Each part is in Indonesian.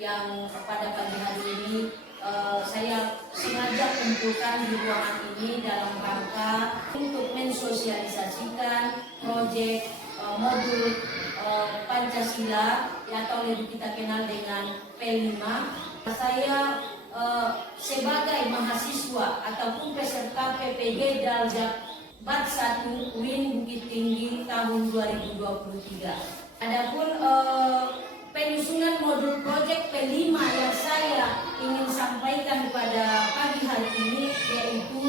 yang pada pagi hari ini saya sengaja kumpulkan di ruangan ini dalam rangka untuk mensosialisasikan proyek modul Pancasila atau lebih kita kenal dengan P5. Saya sebagai mahasiswa ataupun peserta PPG Daljak Bat 1 UIN Bukit Tinggi tahun 2023. Adapun penyusunan modul proyek P5 yang saya ingin sampaikan pada pagi hari ini yaitu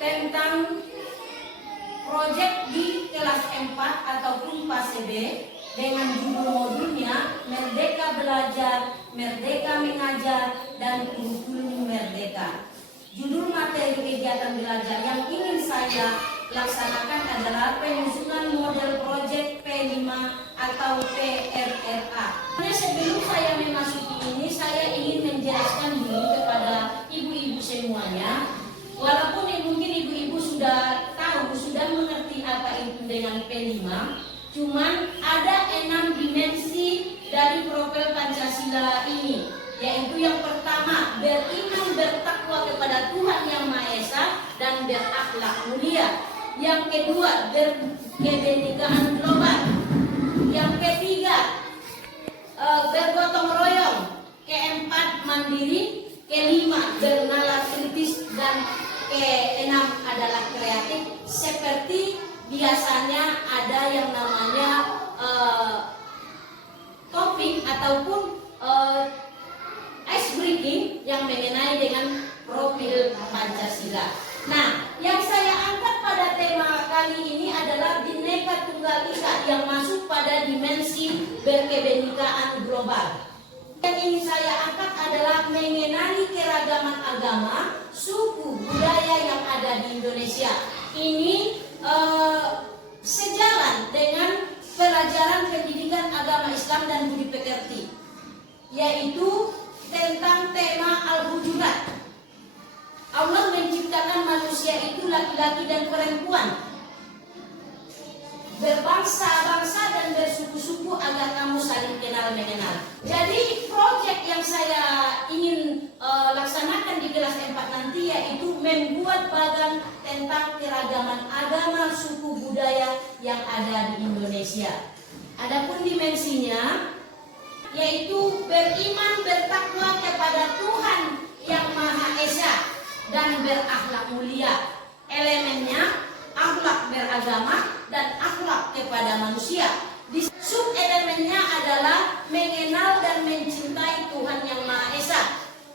tentang proyek di kelas 4 ataupun fase B dengan judul modulnya Merdeka Belajar, Merdeka Mengajar, dan Kurikulum Merdeka. Judul materi kegiatan belajar yang ingin saya laksanakan adalah penyusunan model proyek P5 atau PRRA. Sebelum saya memasuki ini, saya ingin menjelaskan dulu kepada ibu-ibu semuanya. Walaupun mungkin ibu-ibu sudah tahu, sudah mengerti apa itu dengan P5, cuman ada 6 dimensi dari profil Pancasila ini, yaitu yang pertama, beriman bertakwa kepada Tuhan Yang Maha Esa dan berakhlak mulia. Yang kedua, berkebenekaan global. Yang ketiga, bergotong royong. Keempat, mandiri. Kelima, bernalar kritis. Dan keenam adalah kreatif. Seperti biasanya ada yang namanya topik ataupun ice breaking yang mengenai dengan profil Pancasila. Nah, yang saya angkat pada tema kali ini adalah Bhinneka Tunggal Ika yang masuk pada dimensi berkebenekaan global. Yang ingin saya angkat adalah mengenali keragaman agama, suku, budaya yang ada di Indonesia. Ini sejalan dengan pelajaran pendidikan agama Islam dan budi pekerti, yaitu tentang tema al-hujurat. Allah menciptakan manusia itu laki-laki dan perempuan, berbangsa-bangsa dan bersuku-suku agar kamu saling kenal mengenal. Jadi proyek yang saya ingin laksanakan di kelas 4 nanti yaitu membuat bagan tentang keragaman agama, suku, budaya yang ada di Indonesia. Adapun dimensinya yaitu beriman bertakwa kepada Tuhan Yang Maha Esa dan berakhlak mulia. Elemennya akhlak beragama dan akhlak kepada manusia. Di sub elemennya adalah mengenal dan mencintai Tuhan Yang Maha Esa.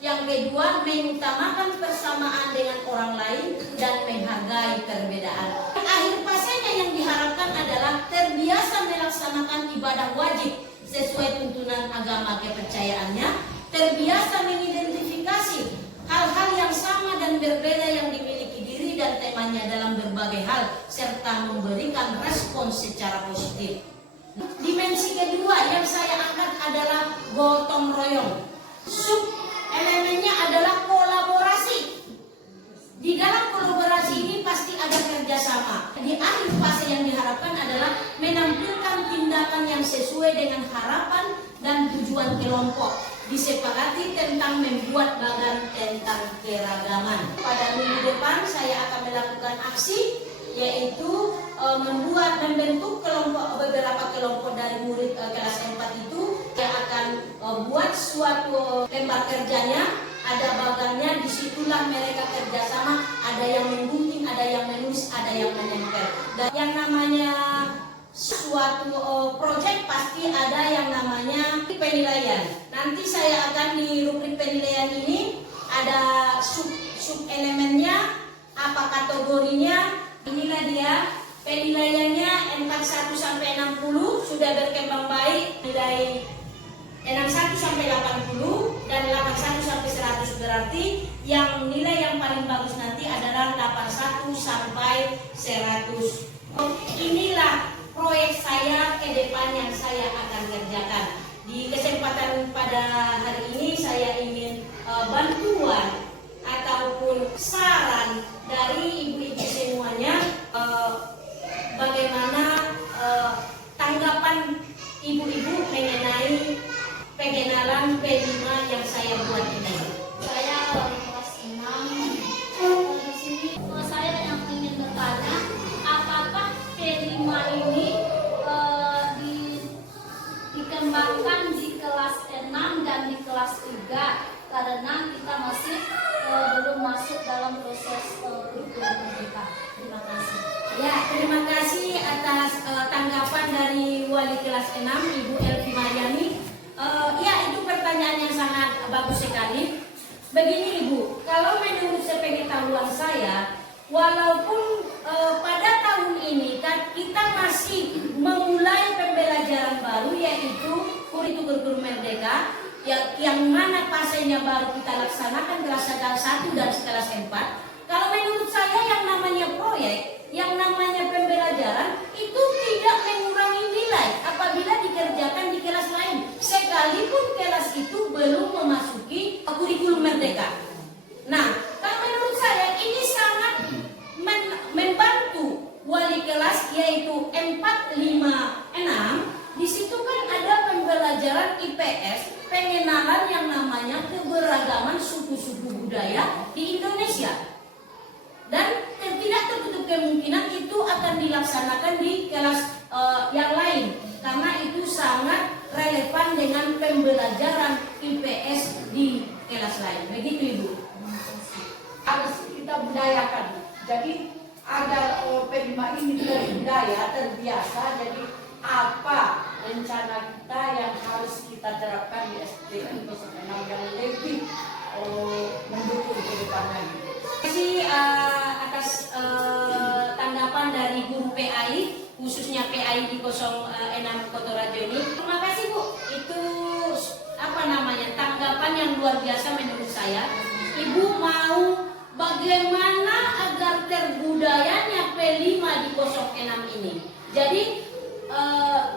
Yang kedua, mengutamakan persamaan dengan orang lain dan menghargai perbedaan. Akhir fasenya yang diharapkan adalah terbiasa melaksanakan ibadah wajib sesuai tuntunan agama kepercayaannya, terbiasa mengidentifikasi hal-hal yang sama dan berbeda yang dimiliki diri dan temannya dalam berbagai hal, serta memberikan respons secara positif. Dimensi kedua yang saya angkat adalah gotong royong. Sub elemennya adalah kolaborasi. Di dalam kolaborasi ini pasti ada kerjasama. Di akhir fase yang diharapkan adalah menampilkan tindakan yang sesuai dengan harapan dan tujuan kelompok. Disepakati tentang membuat bagan tentang keragaman. Pada minggu depan saya akan melakukan aksi, yaitu membentuk beberapa kelompok dari murid kelas 4 itu yang akan buat suatu lembar kerjanya. Ada bagannya, disitulah mereka kerjasama, ada yang menggunting, ada yang menulis, ada yang menempel. Dan yang namanya suatu proyek pasti ada yang namanya penilaian. Nanti saya akan di rubrik penilaian ini ada sub elemennya, apa kategorinya. Inilah dia penilaiannya 41 sampai 60 sudah berkembang baik, nilai 61 sampai 80 dan 81 sampai 100, berarti yang nilai yang paling bagus nanti adalah 81 sampai 100. Inilah proyek saya ke depan yang saya akan kerjakan. Di kesempatan pada hari ini saya ingin bantuan ataupun saran dari ibu-ibu semuanya, bagaimana tanggapan ibu-ibu mengenai P5 yang saya buat ini. Saya kelas 6. Di sini saya yang ingin bertanya, apakah P5 ini dikembangkan di kelas 6 dan di kelas 3 karena kita masih belum masuk dalam proses kurikulum merdeka. Terima kasih. Ya, terima kasih atas tanggapan dari wali kelas 6 Ibu Elvi Mariani. Ya, itu pertanyaan yang sangat bagus sekali. Begini Ibu, kalau menurut sepengetahuan saya, walaupun pada tahun ini kita masih memulai pembelajaran baru, yaitu kurikulum merdeka, yang mana fasenya baru kita laksanakan kelas 1 dan kelas 4. Kalau menurut saya yang namanya proyek, yang namanya pembelajaran itu tidak mengurangi nilai apabila dikerjakan di kelas lain, sekalipun kelas itu belum memasuki kurikulum merdeka. Nah, kalau menurut saya ini sangat membantu wali kelas, yaitu 4, 5, 6. Di situ kan ada pembelajaran IPS, pengenalan yang namanya keberagaman suku-suku budaya di Indonesia. Dan tidak tertutup kemungkinan itu akan dilaksanakan di kelas yang lain, karena itu sangat relevan dengan pembelajaran IPS di kelas lain. Begitu Ibu. Harus kita budayakan. Jadi agar P5 ini budaya terbiasa. Jadi apa rencana kita yang harus kita terapkan di SDN 06 yang lebih mendukung ke depannya? Terima kasih atas tanggapan dari guru PAI, khususnya PAI di 06 Kotorajo ini. Terima kasih Bu, itu tanggapan yang luar biasa menurut saya. Ibu mau bagaimana agar terbudayanya P5 di 06 ini. Jadi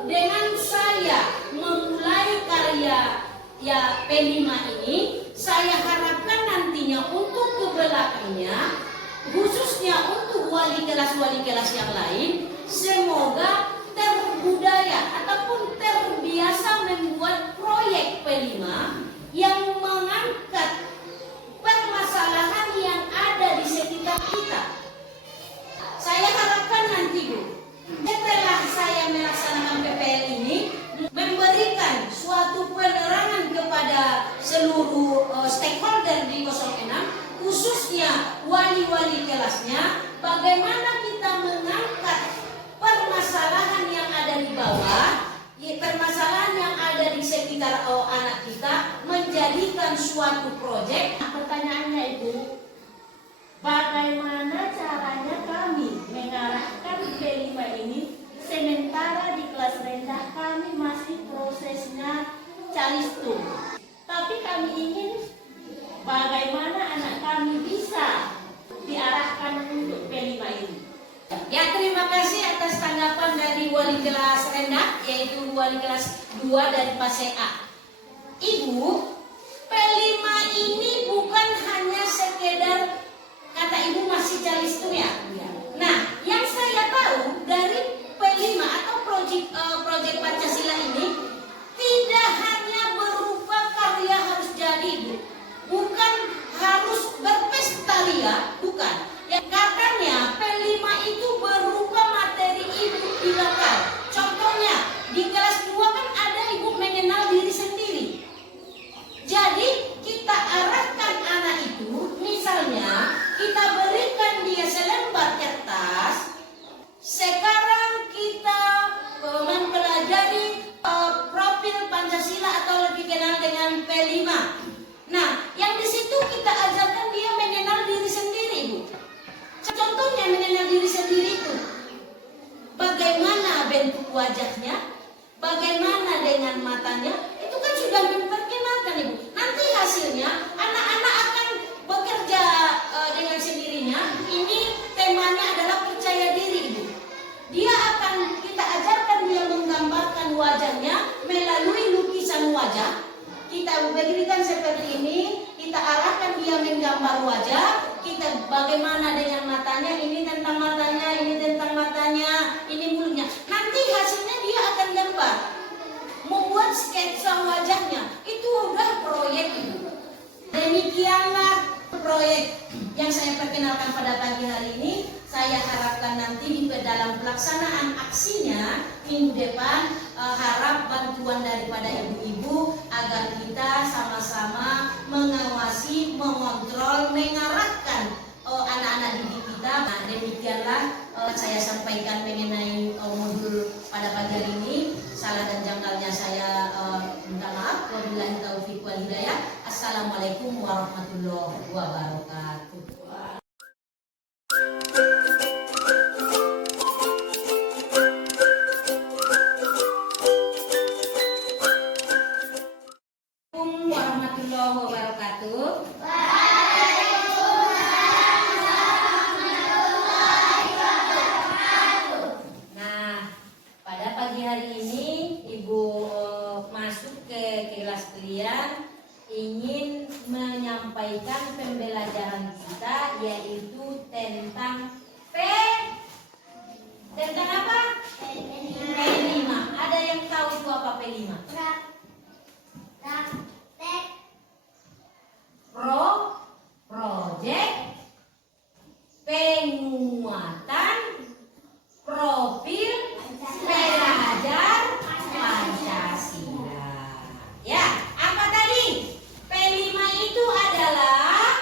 dengan saya memulai karya P5 ini, saya harapkan nantinya untuk ke belakangnya, khususnya untuk wali kelas yang lain, semoga terbudaya ataupun terbiasa membuat proyek P5 yang mengangkat permasalahan yang ada di sekitar kita. Saya harapkan nanti Bu, setelah saya melaksanakan PPL ini, memberikan suatu penerangan kepada seluruh stakeholder di 06, khususnya wali-wali kelasnya, bagaimana kita mengangkat permasalahan yang ada di bawah, permasalahan yang ada di sekitar anak kita, menjadikan suatu proyek. Pertanyaannya Ibu, bagaimana caranya kami mengarahkan P5 ini sementara di kelas rendah kami masih prosesnya calistung, tapi kami ingin bagaimana anak kami bisa diarahkan untuk P5 ini. Ya, terima kasih atas tanggapan dari wali kelas rendah, yaitu wali kelas 2 dari Pasai A. Ibu, P5 ini bukan hanya sekedar kata Ibu masih calistung ya. Nah, yang saya tahu dari P5 atau proyek Pancasila ini tidak hanya berupa karya harus jadi, Ibu. Bukan harus berpesta ria, bukan. Ya, katanya P5 itu berupa materi Ibu di lokal. Contohnya, di kelas 2 kan ada Ibu mengenal diri sendiri. Jadi, kita arahkan anak itu, misalnya, kita berikan dia selembar kertas. Sekarang kita mempelajari profil Pancasila atau lebih kenal dengan P5. Nah, yang di situ kita ajarkan dia mengenal diri sendiri, Bu. Contohnya mengenal diri sendiri itu bagaimana bentuk wajahnya, bagaimana dengan matanya, itu kan sudah memperkenalkan Ibu. Nanti hasilnya anak-anak akan bekerja dengan sendirinya. Ini temanya adalah percaya diri Ibu. Kita ajarkan dia menggambarkan wajahnya melalui lukisan wajah. Kita berikan seperti ini, kita arahkan dia menggambar wajah. Kita bagaimana dengan matanya, ini tentang matanya, ini tentang matanya, ini mulutnya. Nanti hasilnya dia akan gambar, membuat sketsa wajahnya. Itu udah proyek yang saya perkenalkan pada pagi hari ini, saya harapkan nanti di dalam pelaksanaan aksinya minggu depan, harap bantuan daripada ibu-ibu agar kita sama-sama mengawasi, mengontrol, mengarahkan anak-anak didik kita. Nah, demikianlah saya sampaikan mengenai modul pada pagi hari ini. Salah dan janggalnya saya minta maaf. Wabillahi taufiq wal hidayah. Assalamualaikum warahmatullahi wabarakatuh. Assalamualaikum warahmatullahi wabarakatuh. Nah, pada pagi hari ini Ibu masuk ke kelas kalian ingin menyampaikan pembelajaran kita, yaitu tentang tentang apa? P5. Ada yang tahu itu apa P5? Project penguatan profil pelajar Pancasila. Ya, apa tadi? P5 itu adalah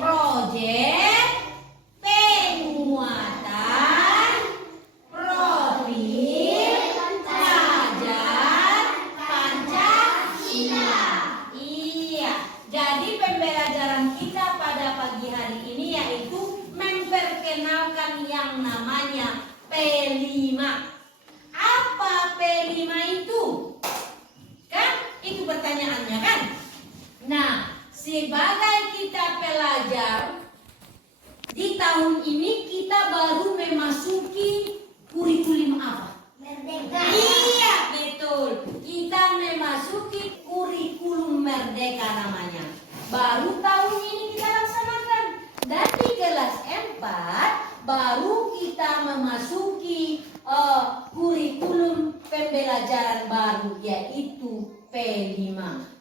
project penguatan profil pelajar Pancasila. Iya, jadi pembelajaran kita pada pagi hari ini yaitu memperkenalkan yang namanya P5. Apa P5 itu? Kan? Itu pertanyaannya kan? Nah, sebagai kita pelajar di tahun ini kita baru memasuki kurikulum apa? Merdeka. Iya, betul. Kita memasuki kurikulum Merdeka namanya. Baru tahun ini kita laksanakan. Dan di kelas 4 baru kita memasuki kurikulum pembelajaran baru, yaitu P5.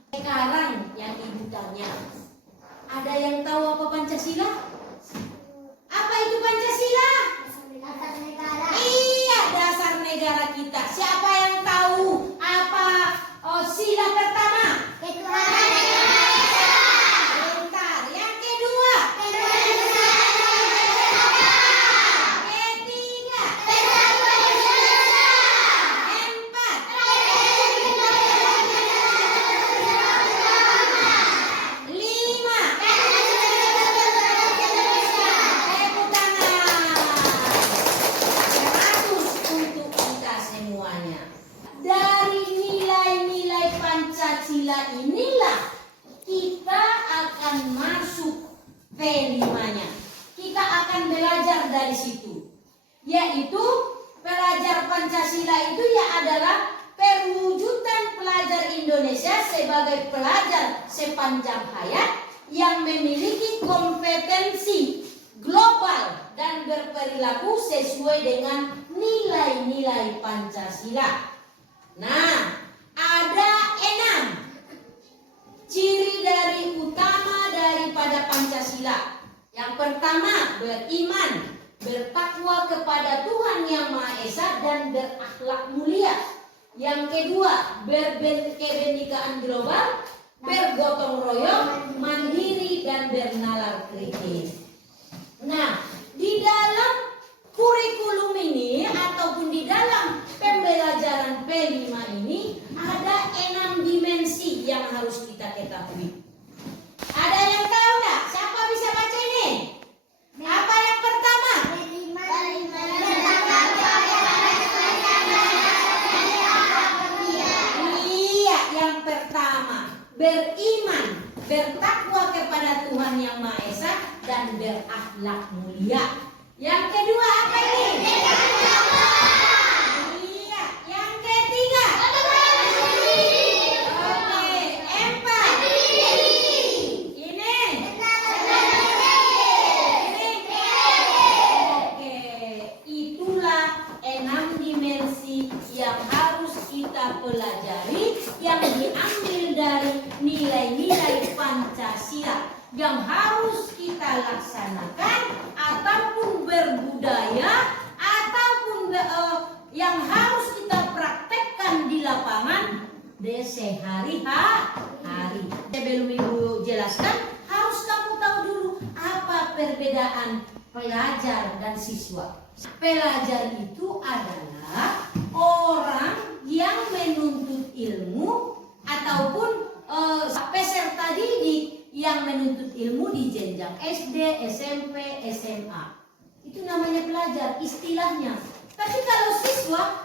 Sekarang yang Ibu tanya, ada yang tahu apa Pancasila? Apa itu Pancasila? Iya, dasar negara kita. Siapa yang tahu apa sila pertama? Bentar, yang kedua? Ketiga? Empat? Lima? Tepuk tangan. 100 untuk kita semuanya. Dari nilai-nilai Pancasila inilah kita akan masuk P5-nya. Kita akan belajar dari situ. Yaitu pelajar Pancasila itu ya adalah perwujudan pelajar Indonesia sebagai pelajar sepanjang hayat yang memiliki kompetensi global dan berperilaku sesuai dengan nilai-nilai Pancasila. Nah, ada 6 ciri dari utama daripada Pancasila. Yang pertama, beriman, bertakwa kepada Tuhan Yang Maha Esa dan berakhlak mulia. Yang kedua, berkebenekaan global, bergotong royong, mandiri dan bernalar kritis. Nah, di dalam kurikulum ini ataupun di dalam pembelajaran P5 ini ada 6 dimensi yang harus kita ketahui. Ada yang tahu nggak? Siapa bisa baca ini? Apa yang pertama? Iya, yang pertama beriman, bertakwa kepada Tuhan Yang Maha Esa dan berakhlak mulia. Yang kedua apa ini? Iya, yang ketiga. Oke, 4. Ini. Oke, itulah 6 dimensi yang harus kita kita pelajari yang diambil dari nilai-nilai Pancasila yang harus kita laksanakan ataupun berbudaya ataupun yang harus kita praktekkan di lapangan sehari-hari. Sebelum Ibu jelaskan, harus kamu tahu dulu apa perbedaan pelajar dan siswa. Pelajar itu adalah orang yang menuntut ilmu ataupun peserta didik yang menuntut ilmu di jenjang SD, SMP, SMA. Itu namanya pelajar istilahnya. Tapi kalau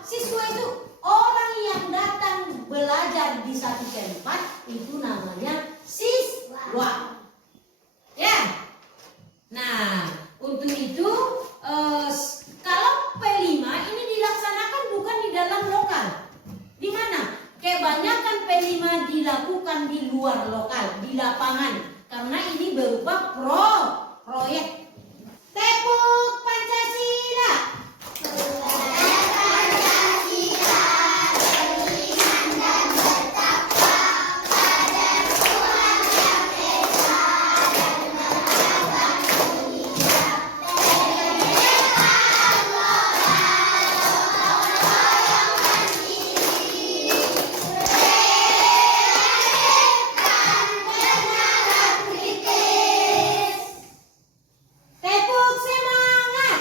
siswa itu orang yang datang belajar di satu tempat, itu namanya siswa. Ya. Nah, untuk itu kalau P5 ini dilaksanakan bukan di dalam lokal. Di mana? Kebanyakan P5 dilakukan di luar lokal, di lapangan. Karena ini berupa proyek. Tepuk Pancasila. Tepuk semangat.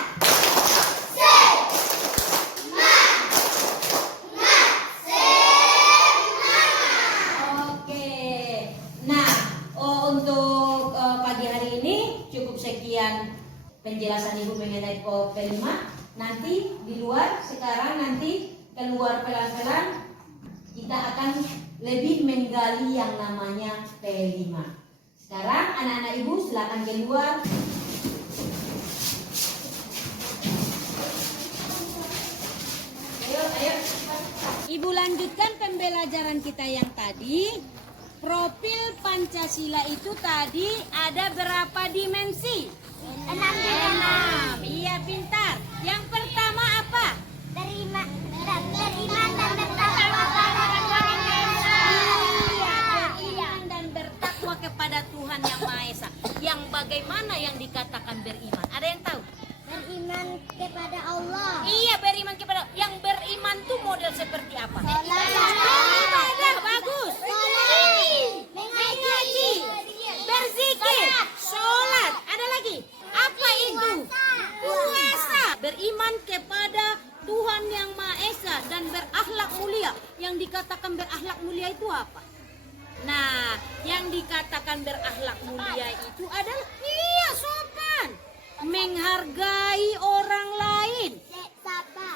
Oke. Nah, untuk pagi hari ini cukup sekian penjelasan Ibu mengenai P5. Nanti di luar, sekarang nanti keluar pelan-pelan kita akan lebih menggali yang namanya P5. Sekarang anak-anak Ibu silakan keluar. Ayo. Ibu lanjutkan pembelajaran kita yang tadi. Profil Pancasila itu tadi ada berapa dimensi? 6. Iya, pintar. Yang pertama apa? Beriman dan bertakwa pada Tuhan Yang Esa. Iya, beriman dan bertakwa kepada Tuhan Yang Maha Esa. Yang bagaimana yang dikatakan beriman? Ada yang tahu? Beriman kepada Allah. Iya, beriman kepada. Yang beriman tuh model seperti apa? Salat. Ibadah, bagus. Mengaji, berzikir, sholat. Ada lagi? Apa itu? Puasa. Beriman kepada Tuhan Yang Maha Esa dan berakhlak mulia. Yang dikatakan berakhlak mulia itu apa? Nah, yang dikatakan berakhlak mulia itu adalah sopan, menghargai orang lain, Sapa.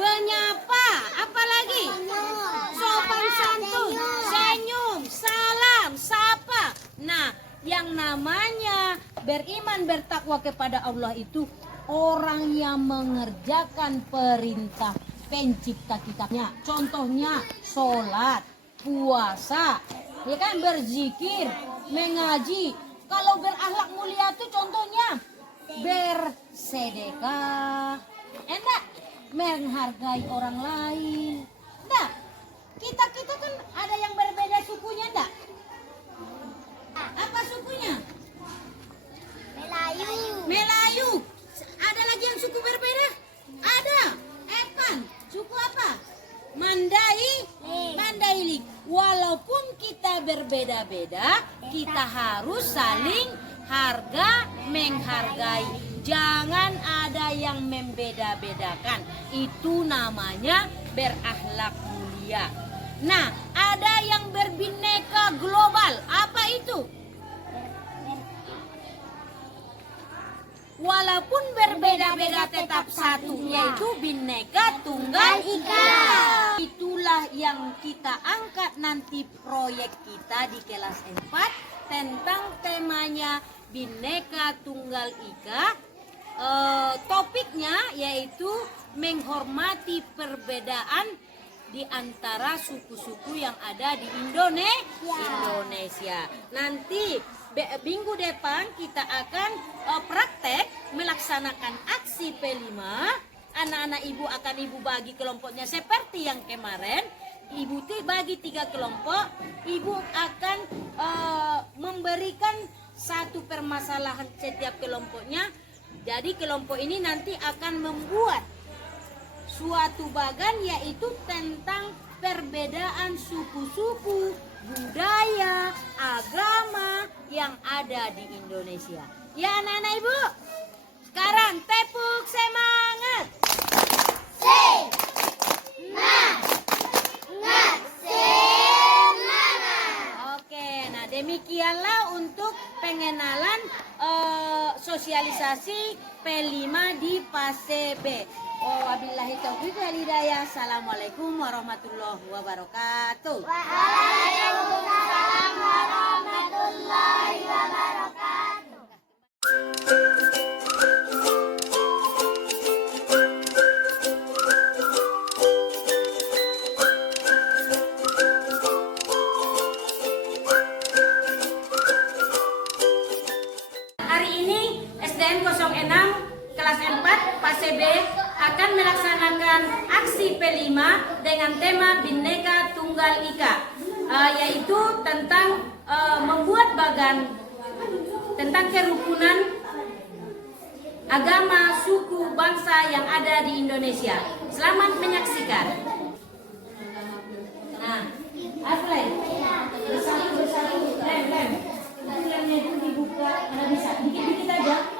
menyapa, apalagi sopan santun, senyum, salam, sapa. Nah, yang namanya beriman bertakwa kepada Allah itu orang yang mengerjakan perintah pencipta kitanya. Contohnya sholat, puasa, ya kan, berzikir, mengaji. Kalau berakhlak mulia itu contohnya bersedekah, enggak, menghargai orang lain. Enggak, kita kan ada yang berbeda sukunya, enggak? Apa sukunya? Melayu. Ada lagi yang suku berbeda? Ada. Epan. Suku apa? Mandailing. Walaupun kita berbeda-beda, kita harus saling menghargai. Jangan ada yang membeda-bedakan. Itu namanya berakhlak mulia. Nah, ada yang berbineka global. Apa itu? Walaupun berbeda-beda tetap satu, yaitu Bhinneka Tunggal Ika. Itulah yang kita angkat nanti proyek kita di kelas 4 tentang temanya Bhinneka Tunggal Ika. Topiknya yaitu menghormati perbedaan di antara suku-suku yang ada di Indonesia. Nanti minggu depan kita akan praktek melaksanakan aksi P5. Anak-anak ibu akan ibu bagi kelompoknya seperti yang kemarin. Ibu bagi 3 kelompok. Ibu akan memberikan satu permasalahan setiap kelompoknya. Jadi kelompok ini nanti akan membuat suatu bagan, yaitu tentang perbedaan suku-suku, budaya, agama yang ada di Indonesia. Ya anak-anak Ibu, sekarang tepuk semangat. Oke, nah demikianlah untuk pengenalan sosialisasi P5 di fase B. Wabillahi taufiq wal hidayah. Assalamualaikum warahmatullahi wabarakatuh. Waalaikumsalam warahmatullahi wabarakatuh. Hari ini SDN 06 kelas 4 fase B akan melaksanakan aksi P5 dengan tema Bhinneka Tunggal Ika, yaitu tentang membuat bagan tentang kerukunan agama, suku, bangsa yang ada di Indonesia. Selamat menyaksikan. Nah, apply. Bersatu, lem. Itu lemnya itu dibuka, mana bisa? Dikit-dikit aja.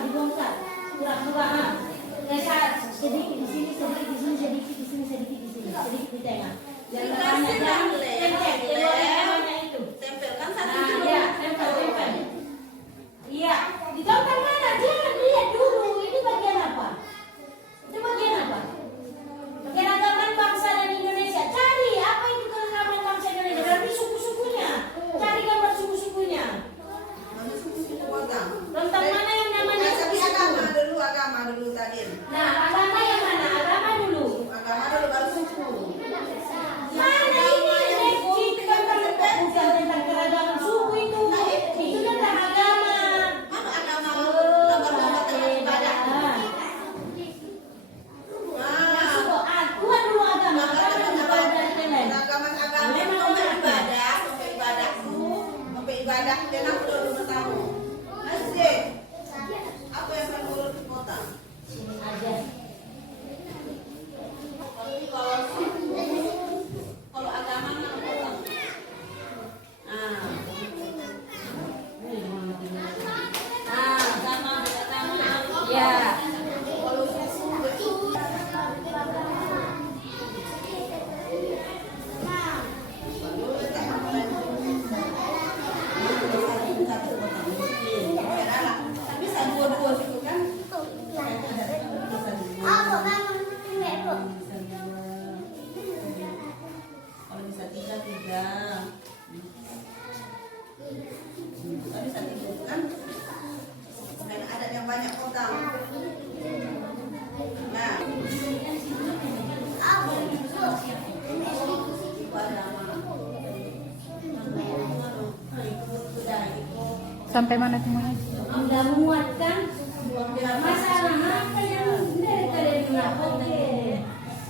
Dibongkar. Kurang-kurang. Sedikit di sini, sedikit di sini, sedikit di sini, sedikit di sini, sedikit di tengah. Jangan tempel itu. Tempelkan satu Nah, dulu. ya, tempel. Iya, ditempel mana? Jangan lihat dulu. Ini bagian apa? Itu bagian apa? Keragaman bangsa dan Indonesia. Cari apa itu keragaman bangsa Indonesia. Berarti suku-sukunya. Cari gambar suku-sukunya. Mana suku-suku agama? Tentang mana yang namanya Tapi suku-suku? agama dulu tadi. Nah, agama yang mana? Agama dulu. Agama dulu baru suku. Mana ini? Itu kan bukan tentang keragaman suku itu. Itu tentang agama. Mana agama? Gambar-gambar tentang ibadah. Tuhan dulu agama. Agama dulu ibadah dan lain. Agama itu sampai ibadah dan aku udah tahu. Masjid. Apa yang akan urut di kota? Sini aja. Tapi kalau agama kan kota. Agama. Ya. Kalau suku itu bisa dua-dua gitu kan? Apa kamu ini Bu? Kalau bisa tiga. Kalau bisa tiga kan? Dan ada yang banyak utang. Nah, Apa Bu? Sampai mana semuanya? Sudah memuatkan masalah apa yang mereka dari mana? Oke.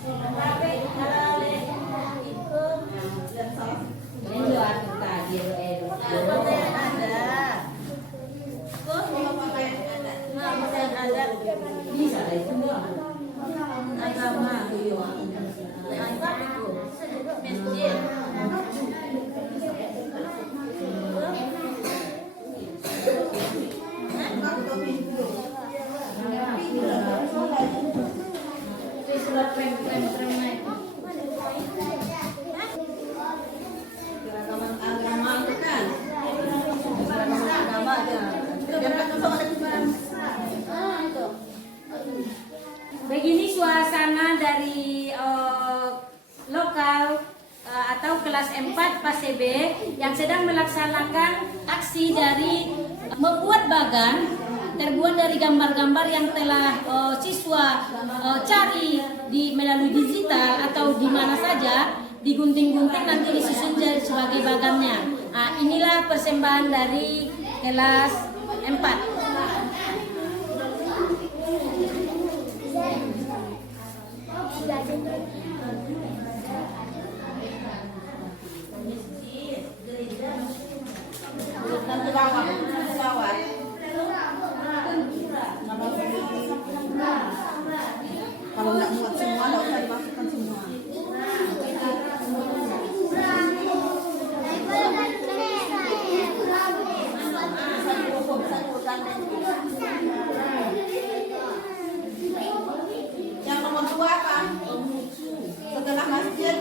Tapi kalau itu ini aku tadi ada. Ada. Bisa itu agama. Apa itu? Masjid. keragaman agama itu kan? Keragaman agama aja. Begini suasana dari lokal atau kelas 4 fase B yang sedang melaksanakan aksi dari membuat bagan terbuat dari gambar-gambar yang telah siswa cari melalui digital atau di mana saja, digunting-gunting nanti disusun sebagai bagannya. Nah, inilah persembahan dari kelas 4. Nanti bawah, bawah. Kalau nggak muat semua, nggak usah dimasukkan semua. Yang nomor 2 apa? Setelah masjid.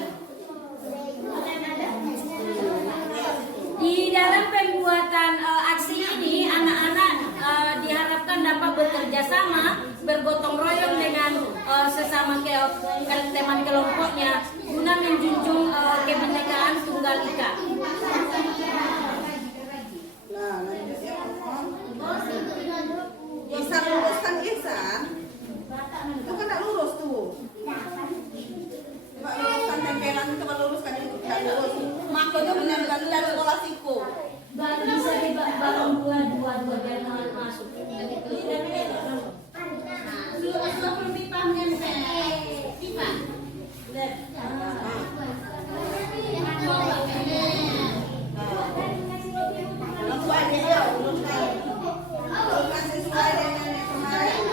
Di dalam pembuatan aksi ini, anak-anak diharapkan dapat bekerja sama, bergotong royong dengan sesama teman kelompoknya guna menjunjung kebinekaan tunggal ika. Nah, lanjut ya. Ihsan luruskan Ihsan. Itu kan nggak lurus tuh. Coba luruskan tempelan, coba luruskan itu nggak lurus. Makanya benar-benar dari sekolah siku. Bisa dibangun dua biar masuk. Sesuai dia, luruskan. Luruskan sesuai dengan yang kemarin.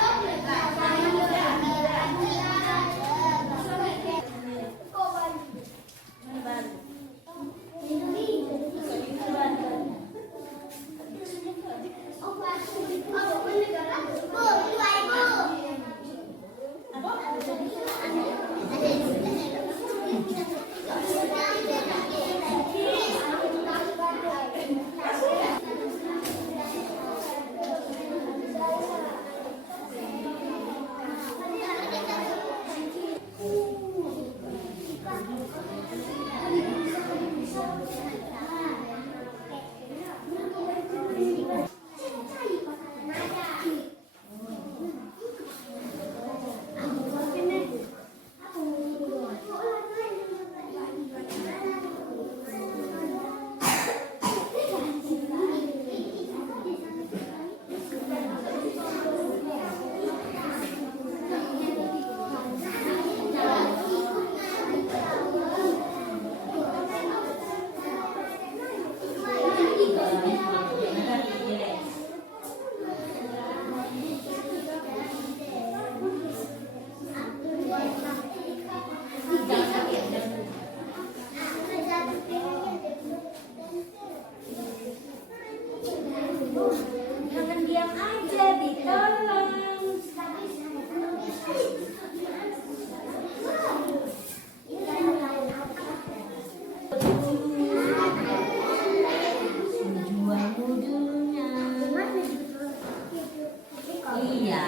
Jangan diam aja, ditolong. Jualmu dulunya. Iya.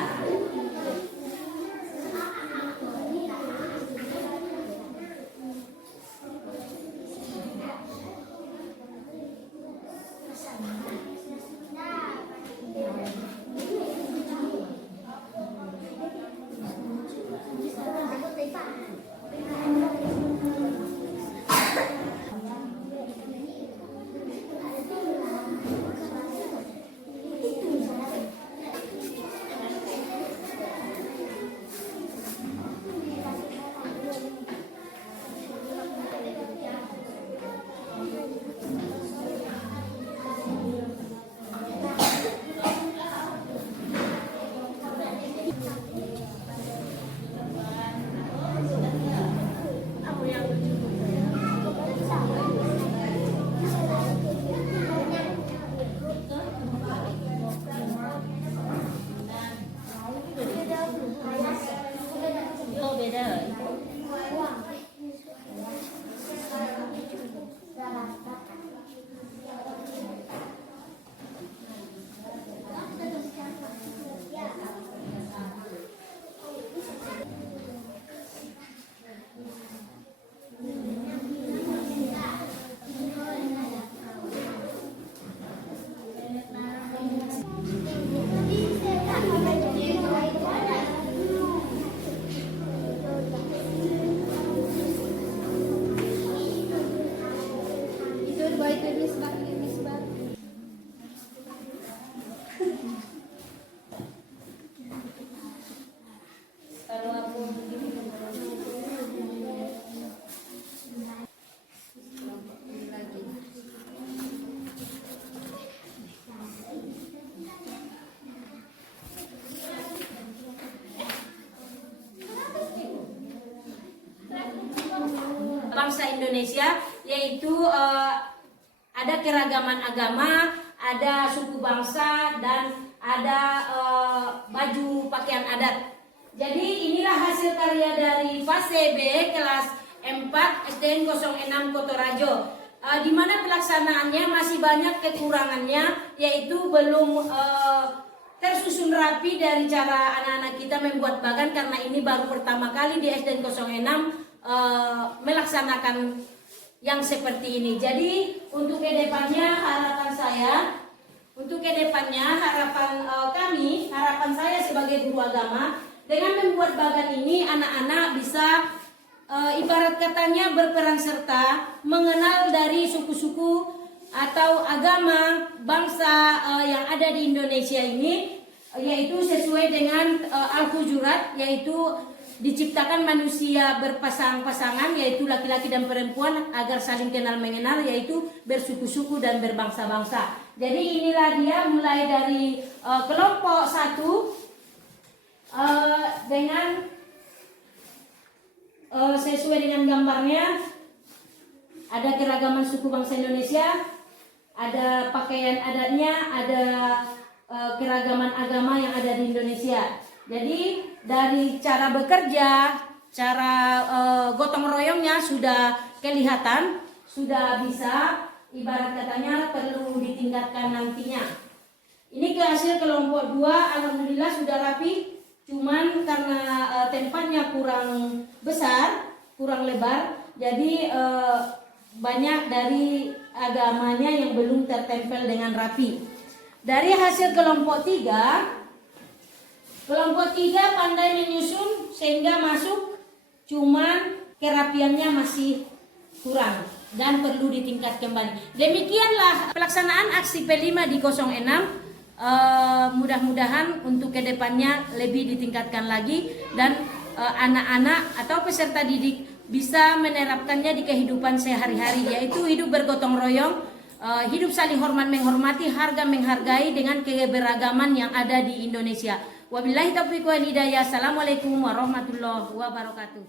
bangsa Indonesia, yaitu ada keragaman agama, ada suku bangsa, dan ada baju pakaian adat. Jadi inilah hasil karya dari fase B kelas 4 SDN 06 Kotorajo. Di mana pelaksanaannya masih banyak kekurangannya, yaitu belum tersusun rapi dari cara anak-anak kita membuat bagan, karena ini baru pertama kali di SDN 06 melaksanakan yang seperti ini. Jadi untuk kedepannya harapan saya, harapan saya sebagai guru agama, dengan membuat bagan ini anak-anak bisa ibarat katanya berperan serta mengenal dari suku-suku atau agama bangsa yang ada di Indonesia ini, yaitu sesuai dengan Al-Hujurat, yaitu diciptakan manusia berpasang-pasangan, yaitu laki-laki dan perempuan, agar saling kenal mengenal, yaitu bersuku-suku dan berbangsa-bangsa. Jadi inilah dia mulai dari kelompok 1 dengan sesuai dengan gambarnya, ada keragaman suku bangsa Indonesia, ada pakaian adatnya, ada keragaman agama yang ada di Indonesia. Jadi dari cara bekerja, cara gotong royongnya sudah kelihatan, sudah bisa, ibarat katanya perlu ditingkatkan nantinya. Ini hasil kelompok 2, alhamdulillah sudah rapi. Cuman karena tempatnya kurang besar, kurang lebar, jadi banyak dari agamanya yang belum tertempel dengan rapi. Dari hasil kelompok 3 pandai menyusun sehingga masuk, cuman kerapiannya masih kurang dan perlu ditingkat kembali. Demikianlah pelaksanaan aksi P5 di 06. Mudah-mudahan untuk kedepannya lebih ditingkatkan lagi, dan anak-anak atau peserta didik bisa menerapkannya di kehidupan sehari-hari, yaitu hidup bergotong royong, hidup saling hormat menghormati, harga menghargai dengan keberagaman yang ada di Indonesia. Wabillahi taufiq wal hidayah. Assalamualaikum warahmatullahi wabarakatuh.